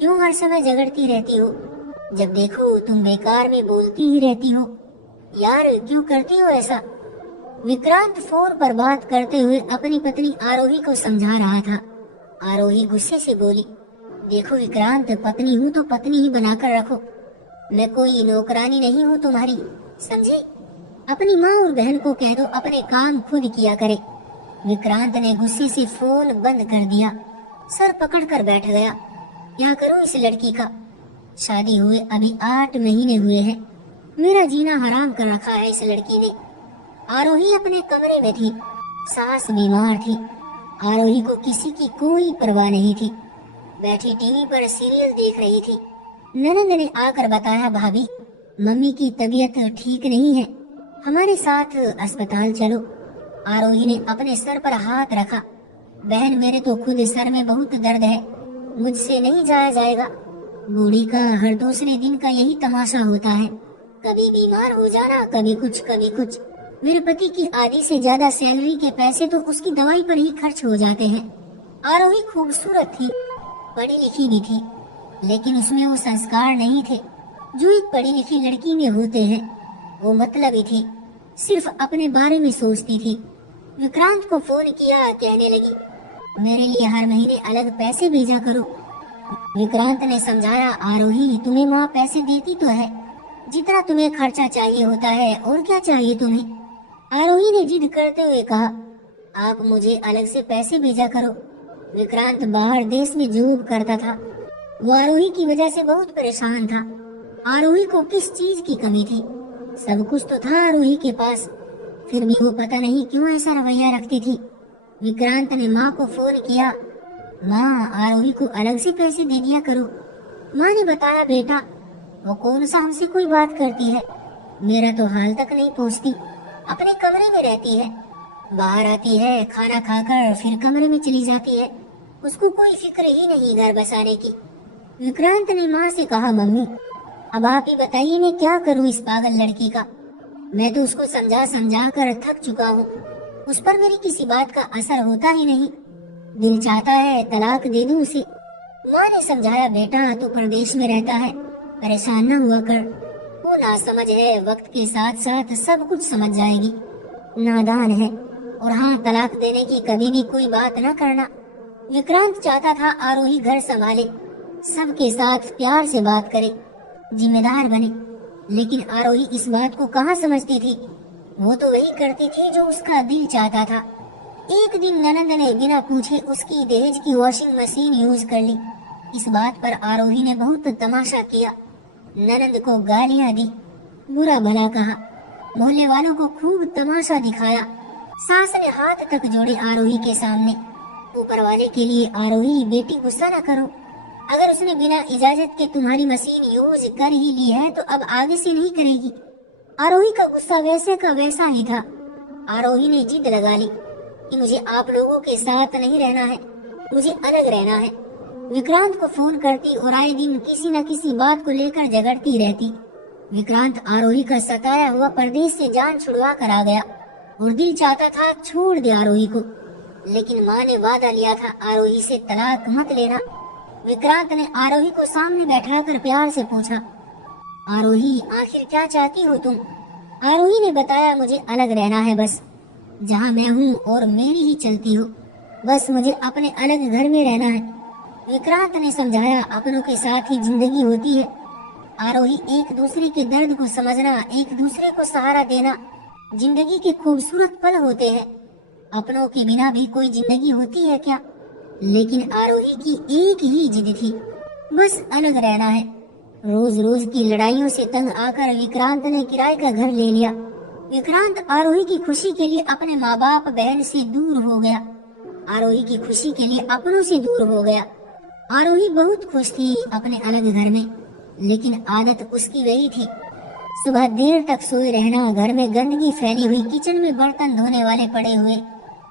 क्यों हर समय झगड़ती रहती हो? जब देखो तुम बेकार में बोलती ही रहती हो। यार क्यों करती हो ऐसा? विक्रांत फोन पर बात करते हुए अपनी पत्नी आरोही को समझा रहा था। आरोही गुस्से से बोली, देखो विक्रांत, पत्नी हूँ तो पत्नी ही बनाकर रखो। मैं कोई नौकरानी नहीं हूँ तुम्हारी, समझी? अपनी माँ और बहन को कह दो अपने काम खुद किया करे। विक्रांत ने गुस्से से फोन बंद कर दिया, सर पकड़कर बैठ गया। क्या करूं इस लड़की का? शादी हुए अभी 8 महीने हुए हैं, मेरा जीना हराम कर रखा है इस लड़की ने। आरोही अपने कमरे में थी, सास बीमार थी। आरोही को किसी की कोई परवाह नहीं थी, बैठी टीवी पर सीरियल देख रही थी। ननंद ने आकर बताया, भाभी मम्मी की तबीयत ठीक नहीं है, हमारे साथ अस्पताल चलो। आरोही ने अपने सर पर हाथ रखा। बहन मेरे तो खुद सर में बहुत दर्द है, मुझसे नहीं जाया जाएगा। बूढ़ी का हर दूसरे दिन का यही तमाशा होता है, कभी बीमार हो जाना, कभी कुछ कभी कुछ। मेरे पति की आधी से ज्यादा सैलरी के पैसे तो उसकी दवाई पर ही खर्च हो जाते हैं। आरोही खूबसूरत थी, पढ़ी लिखी भी थी, लेकिन उसमें वो संस्कार नहीं थे जो एक पढ़ी लिखी लड़की में होते हैं। वो मतलबी थी, सिर्फ अपने बारे में सोचती थी। विक्रांत को फोन किया, कहने लगी, मेरे लिए हर महीने अलग पैसे भेजा करो। विक्रांत ने समझाया, आरोही तुम्हें माँ पैसे देती तो है, जितना तुम्हें खर्चा चाहिए होता है, और क्या चाहिए तुम्हें? आरोही ने जिद करते हुए कहा, आप मुझे अलग से पैसे भेजा करो। विक्रांत बाहर देश में जॉब करता था, वो आरोही की वजह से बहुत परेशान था। आरोही को किस चीज की कमी थी? सब कुछ तो था आरोही के पास, फिर भी वो पता नहीं क्यों ऐसा रवैया रखती थी। विक्रांत ने माँ को फोन किया, माँ आरोही को अलग से पैसे दे दिया करो। माँ ने बताया, बेटा वो कौन सा हमसे कोई बात करती है, मेरा तो हाल तक नहीं पहुँचती, अपने कमरे में रहती है, बाहर आती है खाना खाकर फिर कमरे में चली जाती है, उसको कोई फिक्र ही नहीं घर बसाने की। विक्रांत ने माँ से कहा, मम्मी अब आप ही बताइए मैं क्या करूँ इस पागल लड़की का? मैं तो उसको समझा समझा कर थक चुका हूँ, उस पर मेरी किसी बात का असर होता ही नहीं, दिल चाहता है तलाक दे दूं उसे। माँ ने समझाया, बेटा तो प्रदेश में रहता है, परेशान न हुआ कर, वो नासमझ है, वक्त के साथ साथ सब कुछ समझ जाएगी, नादान है। और हाँ, तलाक देने की कभी भी कोई बात न करना। विक्रांत चाहता था आरोही घर संभाले, सबके साथ प्यार से बात करे, जिम्मेदार बने, लेकिन आरोही इस बात को कहाँ समझती थी। वो तो वही करती थी जो उसका दिल चाहता था। एक दिन ननंद ने बिना पूछे उसकी दहेज की वॉशिंग मशीन यूज कर ली। इस बात पर आरोही ने बहुत तमाशा किया, ननंद को गालियां दी, बुरा भला कहा, मोहल्ले वालों को खूब तमाशा दिखाया। सास ने हाथ तक जोड़े आरोही के सामने, ऊपर वाले के लिए आरोही बेटी गुस्सा न करो, अगर उसने बिना इजाजत के तुम्हारी मशीन यूज कर ही ली है तो अब आगे से नहीं करेगी। आरोही का गुस्सा वैसे का वैसा ही था। आरोही ने जिद लगा ली कि मुझे आप लोगों के साथ नहीं रहना है, मुझे अलग रहना है। विक्रांत को फोन करती और आए दिन किसी न किसी बात को लेकर झगड़ती रहती। विक्रांत आरोही का सताया हुआ परदेश से जान छुड़वा कर आ गया और दिल चाहता था छोड़ दे आरोही को, लेकिन माँ ने वादा लिया था आरोही से तलाक मत लेना। विक्रांत ने आरोही को सामने बैठाकर प्यार से पूछा, आरोही आखिर क्या चाहती हो तुम? आरोही ने बताया, मुझे अलग रहना है बस, जहाँ मैं हूँ और मेरी ही चलती हो, बस मुझे अपने अलग घर में रहना है। विक्रांत ने समझाया, अपनों के साथ ही जिंदगी होती है आरोही, एक दूसरे के दर्द को समझना, एक दूसरे को सहारा देना जिंदगी के खूबसूरत पल होते हैं। अपनों के बिना भी कोई जिंदगी होती है क्या? लेकिन आरोही की एक ही जिद थी, बस अलग रहना है। रोज रोज की लड़ाइयों से तंग आकर विक्रांत ने किराए का घर ले लिया। विक्रांत आरोही की खुशी के लिए अपने माँ बाप बहन से दूर हो गया, आरोही की खुशी के लिए अपनों से दूर हो गया। आरोही बहुत खुश थी अपने अलग घर में, लेकिन आदत उसकी वही थी, सुबह देर तक सोए रहना, घर में गंदगी फैली हुई, किचन में बर्तन धोने वाले पड़े हुए।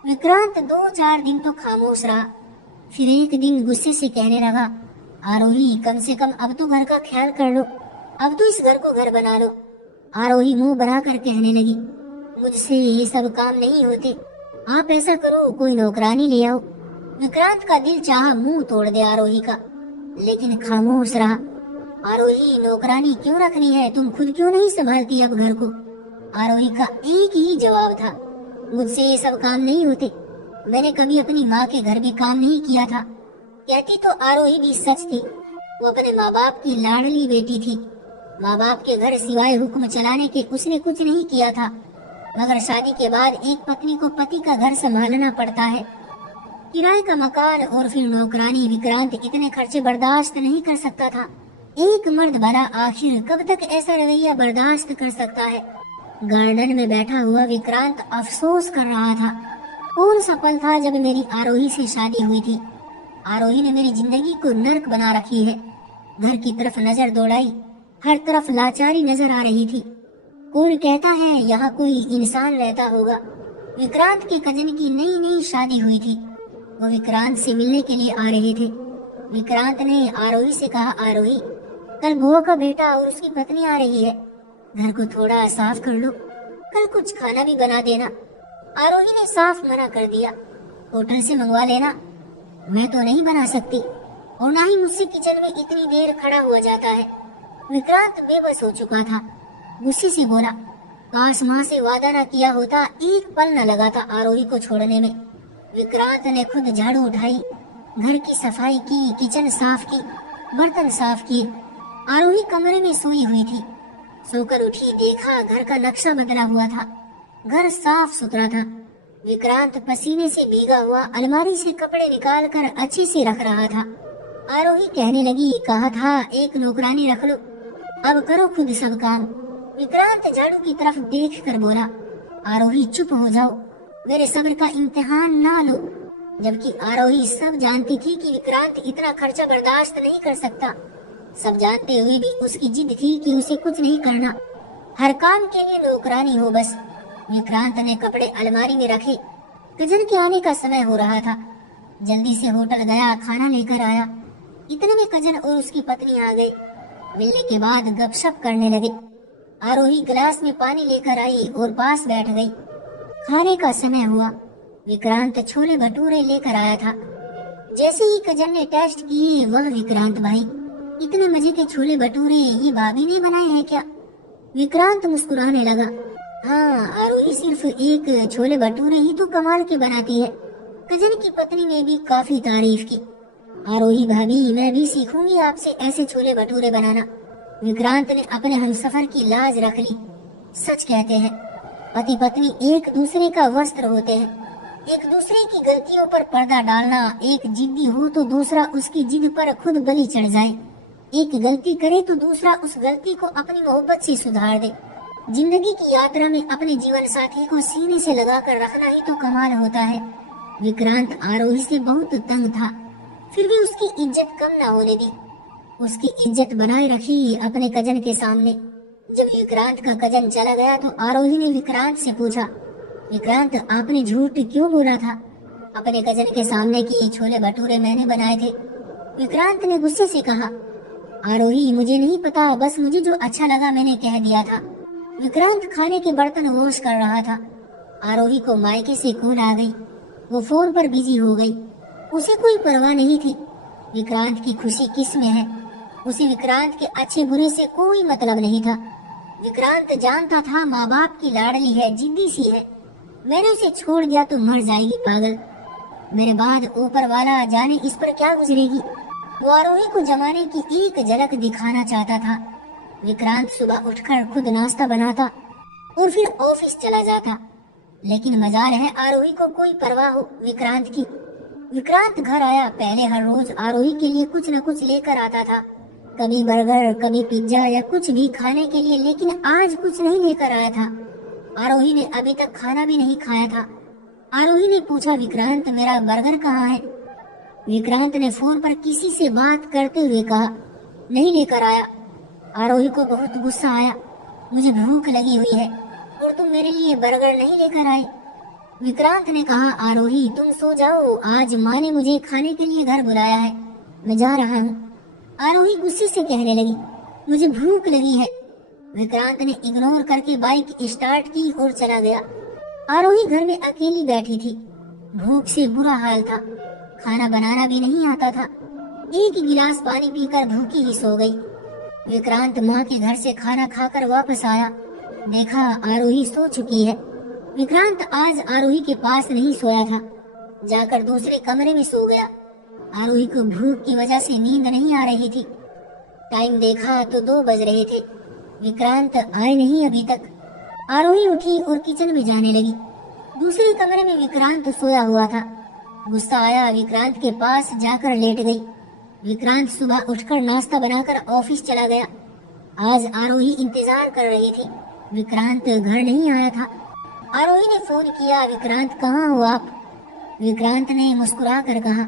विक्रांत 2-4 दिन तो खामोश रहा, फिर एक दिन गुस्से से कहने लगा, आरोही कम से कम अब तो घर का ख्याल कर लो, अब तो इस घर को घर बना लो। आरोही मुंह बनाकर कहने लगी, मुझसे ये सब काम नहीं होते, आप ऐसा करो कोई नौकरानी ले आओ। विक्रांत का दिल चाहा मुंह तोड़ दे आरोही का, लेकिन खामोश रहा। आरोही, नौकरानी क्यों रखनी है, तुम खुद क्यों नहीं संभालती अब घर को? आरोही का एक ही जवाब था, मुझसे ये सब काम नहीं होते, मैंने कभी अपनी माँ के घर भी काम नहीं किया था। कहती तो आरोही भी सच थी, वो अपने माँ बाप की लाडली बेटी थी। माँ बाप के घर सिवाय हुक्म चलाने के उसने कुछ नहीं किया था, मगर शादी के बाद एक पत्नी को पति का घर संभालना पड़ता है, किराए का मकान और फिर नौकरानी। विक्रांत इतने खर्चे बर्दाश्त नहीं कर सकता था। एक मर्द भला आखिर कब तक ऐसा रवैया बर्दाश्त कर सकता है? गार्डन में बैठा हुआ विक्रांत अफसोस कर रहा था, कौन सा पल था जब मेरी आरोही से शादी हुई थी। आरोही ने मेरी जिंदगी को नर्क बना रखी है। घर की तरफ नजर दौड़ाई, हर तरफ लाचारी नजर आ रही थी। कौन कहता है यहाँ कोई इंसान रहता होगा? विक्रांत के कजन की नई नई शादी हुई थी, वो विक्रांत से मिलने के लिए आ रहे थे। विक्रांत ने आरोही से कहा, आरोही, कल बुआ का बेटा और उसकी पत्नी आ रही है, घर को थोड़ा साफ कर लो, कल कुछ खाना भी बना देना। आरोही ने साफ मना कर दिया, होटल से मंगवा लेना, मैं तो नहीं बना सकती और ना ही मुझसे किचन में इतनी देर खड़ा हुआ जाता है। विक्रांत बेबस हो चुका था, गुस्से से बोला, काश माँ से वादा न किया होता, एक पल न लगा था आरोही को छोड़ने में। विक्रांत ने खुद झाड़ू उठाई, घर की सफाई की, किचन साफ की, बर्तन साफ किए। आरोही कमरे में सोई हुई थी। सोकर उठी, देखा घर का नक्शा बदला हुआ था, घर साफ सुथरा था। विक्रांत पसीने से भीगा हुआ अलमारी से कपड़े निकाल कर अच्छे से रख रहा था। आरोही कहने लगी, कहा था एक नौकरानी रख लो, अब करो खुद सब काम। विक्रांत झाड़ू की तरफ देख कर बोला, आरोही चुप हो जाओ, मेरे सब्र का इम्तिहान ना लो। जबकि आरोही सब जानती थी कि विक्रांत इतना खर्चा बर्दाश्त नहीं कर सकता। सब जानते हुए भी उसकी जिद थी कि उसे कुछ नहीं करना, हर काम के लिए नौकरानी हो बस। विक्रांत ने कपड़े अलमारी में रखे। कजन के आने का समय हो रहा था, जल्दी से होटल गया, खाना लेकर आया। इतने में कजन और उसकी पत्नी आ गए। मिलने के बाद गपशप करने लगे। आरोही गिलास में पानी लेकर आई और पास बैठ गई। खाने का समय हुआ। विक्रांत छोले भटूरे लेकर आया था। जैसे ही कजन ने टेस्ट किए, वह विक्रांत भाई, इतने मजे के छोले भटूरे ये भाभी ने बनाए हैं क्या? विक्रांत मुस्कुराने लगा। हाँ, आरोही सिर्फ एक छोले भटूरे ही तो कमाल के बनाती है। कजन की पत्नी ने भी काफी तारीफ की। आरोही भाभी, मैं भी सीखूंगी आपसे ऐसे छोले भटूरे बनाना। विक्रांत ने अपने हमसफर की लाज रख ली। सच कहते हैं, पति पत्नी एक दूसरे का वस्त्र होते हैं। एक दूसरे की गलतियों पर पर्दा डालना, एक जिद्दी हो तो दूसरा उसकी जिद पर खुद बलि चढ़ जाए, एक गलती करे तो दूसरा उस गलती को अपनी मोहब्बत से सुधार दे। जिंदगी की यात्रा में अपने जीवन साथी को सीने से लगाकर रखना ही तो कमाल होता है। विक्रांत आरोही से बहुत तंग था, फिर भी उसकी इज्जत कम ना होने दी। उसकी इज्जत बनाए रखी अपने कजन के सामने। जब विक्रांत का कजन चला गया तो आरोही ने विक्रांत से पूछा, विक्रांत, आपने झूठ क्यों बोला था? अपने कजन के सामने कि छोले भटूरे मैंने बनाए थे। विक्रांत ने गुस्से से कहा, आरोही, मुझे नहीं पता, बस मुझे जो अच्छा लगा मैंने कह दिया था। विक्रांत खाने के बर्तन वॉश कर रहा था। आरोही को मायके से कॉल आ गई। वो फोन पर बिजी हो गई। उसे कोई परवाह नहीं थी विक्रांत की खुशी किस में है। उसे विक्रांत के अच्छे बुरे से कोई मतलब नहीं था। विक्रांत जानता था माँ बाप की लाडली है, जिद्दी सी है, मैंने उसे छोड़ दिया तो मर जाएगी पागल। मेरे बाद ऊपर वाला जाने इस पर क्या गुजरेगी। वो आरोही को जमाने की एक झलक दिखाना चाहता था। विक्रांत सुबह उठकर खुद नाश्ता बनाता और फिर ऑफिस चला जाता, लेकिन मजाल है आरोही को कोई परवाह हो विक्रांत की। विक्रांत घर आया, पहले हर रोज आरोही के लिए कुछ न कुछ लेकर आता था, कभी बर्गर, कभी पिज्जा या कुछ भी खाने के लिए, लेकिन आज कुछ नहीं लेकर आया था। आरोही ने अभी तक खाना भी नहीं खाया था। आरोही ने पूछा, विक्रांत, मेरा बर्गर कहाँ है? विक्रांत ने फोन पर किसी से बात करते हुए कहा, नहीं लेकर आया। आरोही को बहुत गुस्सा आया, मुझे भूख लगी हुई है और तुम मेरे लिए बर्गर नहीं लेकर आए। विक्रांत ने कहा, आरोही तुम सो जाओ, आज माँ ने मुझे खाने के लिए घर बुलाया है, मैं जा रहा हूँ। आरोही गुस्से से कहने लगी, मुझे भूख लगी है। विक्रांत ने इग्नोर करके बाइक स्टार्ट की और चला गया। आरोही घर में अकेली बैठी थी, भूख से बुरा हाल था, खाना बनाना भी नहीं आता था। एक गिलास पानी पीकर भूखी ही सो गई। विक्रांत माँ के घर से खाना खाकर वापस आया, देखा आरोही सो चुकी है। विक्रांत आज आरोही के पास नहीं सोया था, जाकर दूसरे कमरे में सो गया। आरोही को भूख की वजह से नींद नहीं आ रही थी। टाइम देखा तो 2 बज रहे थे। विक्रांत आए नहीं अभी तक। आरोही उठी और किचन में जाने लगी। दूसरे कमरे में विक्रांत सोया हुआ था। गुस्सा आया, विक्रांत के पास जाकर लेट गई। विक्रांत सुबह उठकर नाश्ता बनाकर ऑफिस चला गया। आज आरोही इंतजार कर रही थी, विक्रांत घर नहीं आया था। आरोही ने फोन किया, विक्रांत कहाँ हो आप? विक्रांत ने मुस्कुरा कर कहा,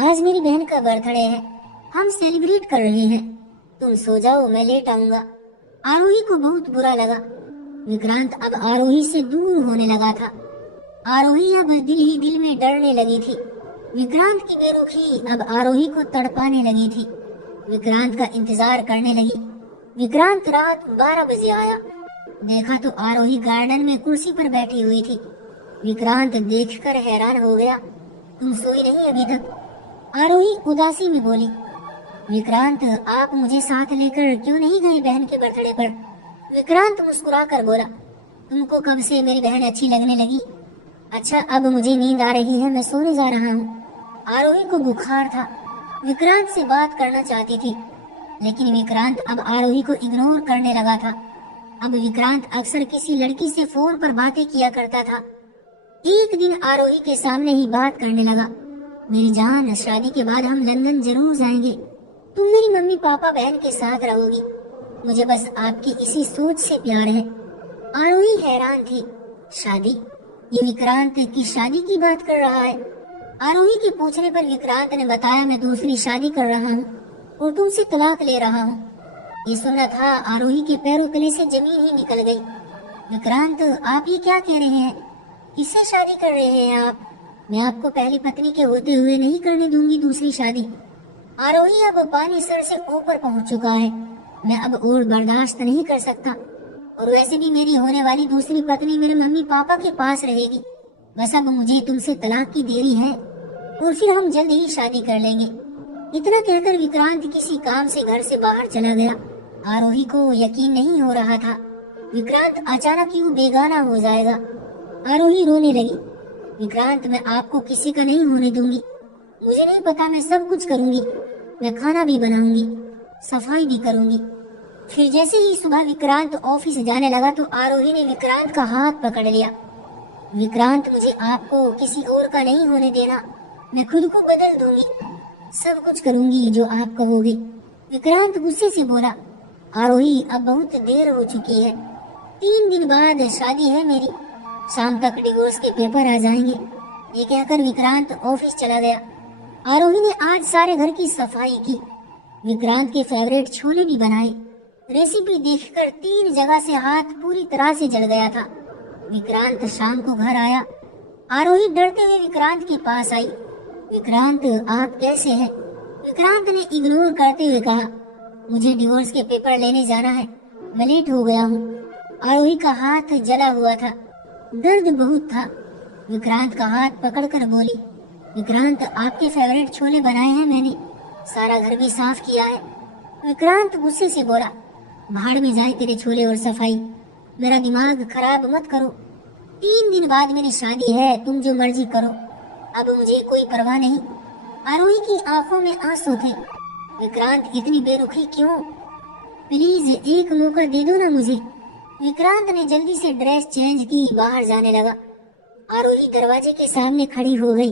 आज मेरी बहन का बर्थडे है, हम सेलिब्रेट कर रहे हैं, तुम सो जाओ, मैं लेट आऊंगा। आरोही को बहुत बुरा लगा। विक्रांत अब आरोही से दूर होने लगा था। आरोही अब दिल ही दिल में डरने लगी थी। विक्रांत की बेरुखी अब आरोही को तड़पाने लगी थी। विक्रांत का इंतजार करने लगी। विक्रांत रात 12 बजे आया। देखा तो आरोही गार्डन में कुर्सी पर बैठी हुई थी। विक्रांत देखकर हैरान हो गया, तुम सोई नहीं अभी तक? आरोही उदासी में बोली, विक्रांत आप मुझे साथ लेकर क्यों नहीं गए बहन के बर्थडे पर? विक्रांत मुस्कुरा कर बोला, तुमको कब से मेरी बहन अच्छी लगने लगी? अच्छा अब मुझे नींद आ रही है, मैं सोने जा रहा हूँ। आरोही को बुखार था, विक्रांत से बात करना चाहती थी, लेकिन विक्रांत अब आरोही को इग्नोर करने लगा था। अब विक्रांत अक्सर किसी लड़की से फोन पर बातें किया करता था। एक दिन आरोही के सामने ही बात करने लगा, मेरी जान शादी के बाद हम लंदन जरूर जाएंगे, तुम मेरी मम्मी पापा बहन के साथ रहोगी, मुझे बस आपकी इसी सोच से प्यार है। आरोही हैरान थी, शादी? ये विक्रांत की शादी की बात कर रहा है। आरोही के पूछने पर विक्रांत ने बताया, मैं दूसरी शादी कर रहा हूँ और तुमसे तलाक ले रहा हूँ। ये सुना था आरोही के पैरों तले से जमीन ही निकल गई। विक्रांत आप ये क्या कह रहे हैं? किससे शादी कर रहे हैं आप? मैं आपको पहली पत्नी के होते हुए नहीं करने दूंगी दूसरी शादी। आरोही अब पानी सर से ऊपर पहुंच चुका है, मैं अब और बर्दाश्त नहीं कर सकता, और वैसे भी मेरी होने वाली दूसरी पत्नी मेरे मम्मी पापा के पास रहेगी। बस अब मुझे तुमसे तलाक की देरी है और फिर हम जल्द ही शादी कर लेंगे। इतना कहकर विक्रांत किसी काम से घर से बाहर चला गया। आरोही को यकीन नहीं हो रहा था, विक्रांत अचानक यूं बेगाना हो जाएगा। आरोही रोने लगी, विक्रांत मैं आपको किसी का नहीं होने दूंगी, मुझे नहीं पता, मैं सब कुछ करूंगी, मैं खाना भी बनाऊंगी, सफाई भी करूंगी। फिर जैसे ही सुबह विक्रांत ऑफिस जाने लगा तो आरोही ने विक्रांत का हाथ पकड़ लिया। विक्रांत मुझे आपको किसी और का नहीं होने देना, मैं खुद को बदल दूंगी, सब कुछ करूंगी जो आप कहोगे। विक्रांत गुस्से से बोला, आरोही अब बहुत देर हो चुकी है, 3 दिन बाद शादी है मेरी, शाम तक डिवोर्स के पेपर आ जाएंगे। ये कहकर विक्रांत ऑफिस चला गया। आरोही ने आज सारे घर की सफाई की, विक्रांत के फेवरेट छोले भी बनाए। रेसिपी देखकर 3 जगह से हाथ पूरी तरह से जल गया था। विक्रांत शाम को घर आया। आरोही डरते हुए विक्रांत के पास आई, विक्रांत आप कैसे हैं? विक्रांत ने इग्नोर करते हुए कहा, मुझे डिवोर्स के पेपर लेने जाना है, मैं लेट हो गया हूँ। आरोही का हाथ जला हुआ था, दर्द बहुत था। विक्रांत का हाथ पकड़कर बोली, विक्रांत आपके फेवरेट छोले बनाए हैं मैंने, सारा घर भी साफ किया है। विक्रांत गुस्से से बोला, भाड़ में जाए तेरे छोले और सफाई, मेरा दिमाग खराब मत करो, 3 दिन बाद मेरी शादी है, तुम जो मर्जी करो, अब मुझे कोई परवाह नहीं। आरोही की आंखों में आंसू थे। विक्रांत इतनी बेरुखी क्यों? प्लीज एक मौका दे दो ना मुझे। विक्रांत ने जल्दी से ड्रेस चेंज की, बाहर जाने लगा। आरोही दरवाजे के सामने खड़ी हो गई,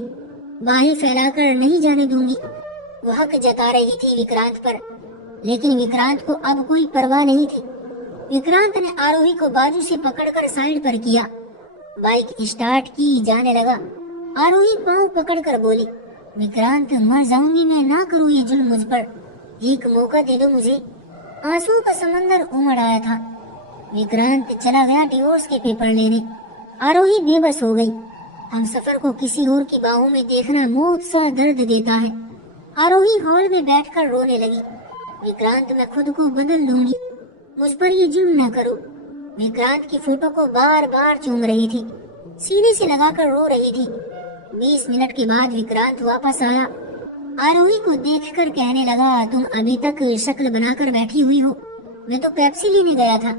बाहें फैलाकर नहीं जाने दूंगी। वो हक जता रही थी विक्रांत पर, लेकिन विक्रांत को अब कोई परवाह नहीं थी। विक्रांत ने आरोही को बाजू से पकड़कर साइड पर किया, बाइक स्टार्ट की, जाने लगा। आरोही पांव पकड़कर बोली, विक्रांत मर जाऊंगी मैं, ना करो ये जुल्म मुझ पर, एक मौका दे दो मुझे। आंसुओं का समंदर उमड़ आया था। विक्रांत चला गया डिवोर्स के पेपर लेने। आरोही बेबस हो गई। हम सफर को किसी और की बाहों में देखना मौत सा दर्द देता है। आरोही हॉल में बैठकर रोने लगी, विक्रांत मैं खुद को बदल लूंगी, मुझ पर ये जुल्म न करो। विक्रांत की फोटो को बार बार चूम रही थी, सीने से लगाकर रो रही थी। 20 मिनट के बाद विक्रांत वापस आया। आरोही को देखकर कहने लगा, तुम अभी तक शक्ल बनाकर बैठी हुई हो। मैं तो पेप्सी लेने गया था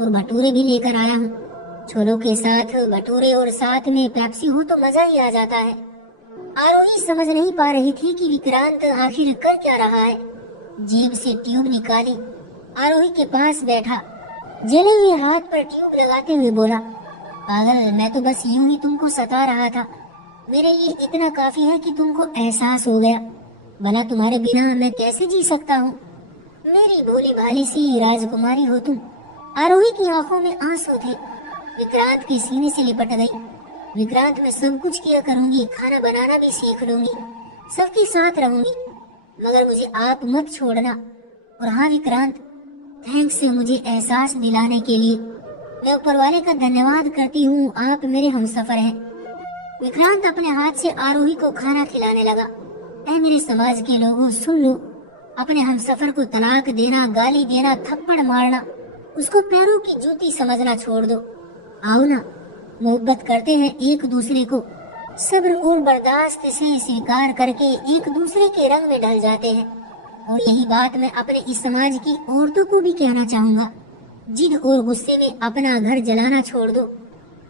और भटूरे भी लेकर आया हूँ। छोलों के साथ भटूरे और साथ में पेप्सी हो तो मजा ही आ जाता है। आरोही समझ नहीं पा रही थी कि विक्रांत आखिर कर क्या रहा है। जेब से ट्यूब निकाली, आरोही के पास बैठा, जले हुए हाथ पर ट्यूब लगाते हुए बोला, पागल, मैं तो बस यूं ही तुमको सता रहा था। मेरे लिए इतना काफी है कि तुमको एहसास हो गया। भला तुम्हारे बिना मैं कैसे जी सकता हूँ। मेरी भोली भाली सी राजकुमारी हो तुम। आरोही की आंखों में आंसू थे। विक्रांत के सीने से लिपट गई। विक्रांत, मैं सब कुछ किया करूंगी, खाना बनाना भी सीख लूंगी, सबके साथ रहूंगी, मगर मुझे आप मत छोड़ना। और हाँ विक्रांत, थैंक्स मुझे एहसास दिलाने के लिए। मैं ऊपर वाले का धन्यवाद करती हूँ, आप मेरे हमसफर हैं। विक्रांत अपने हाथ से आरोही को खाना खिलाने लगा। ऐ मेरे समाज के लोगों, सुन लो, अपने हमसफर को तलाक देना, गाली देना, थप्पड़ मारना, उसको पैरों की जूती समझना छोड़ दो। आओ ना, मोहब्बत करते हैं एक दूसरे को, सब्र और बर्दाश्त से स्वीकार करके एक दूसरे के रंग में ढल जाते हैं। और यही बात मैं अपने इस समाज की औरतों को भी कहना चाहूंगा। जिद और गुस्से में अपना घर जलाना छोड़ दो।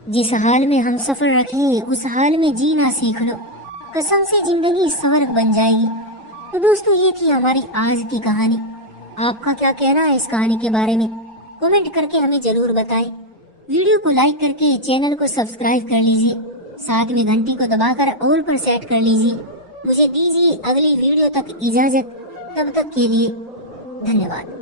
जिस हाल में हम सफर रखे उस हाल में जीना सीख लो। कसम से जिंदगी स्वर्ग बन जाएगी। तो दोस्तों, ये थी हमारी आज की कहानी। आपका क्या कहना है इस कहानी के बारे में? कमेंट करके हमें जरूर बताएं। वीडियो को लाइक करके चैनल को सब्सक्राइब कर लीजिए, साथ में घंटी को दबाकर ऑल पर सेट कर लीजिए। मुझे दीजिए अगली वीडियो तक इजाजत। तब तक के लिए धन्यवाद।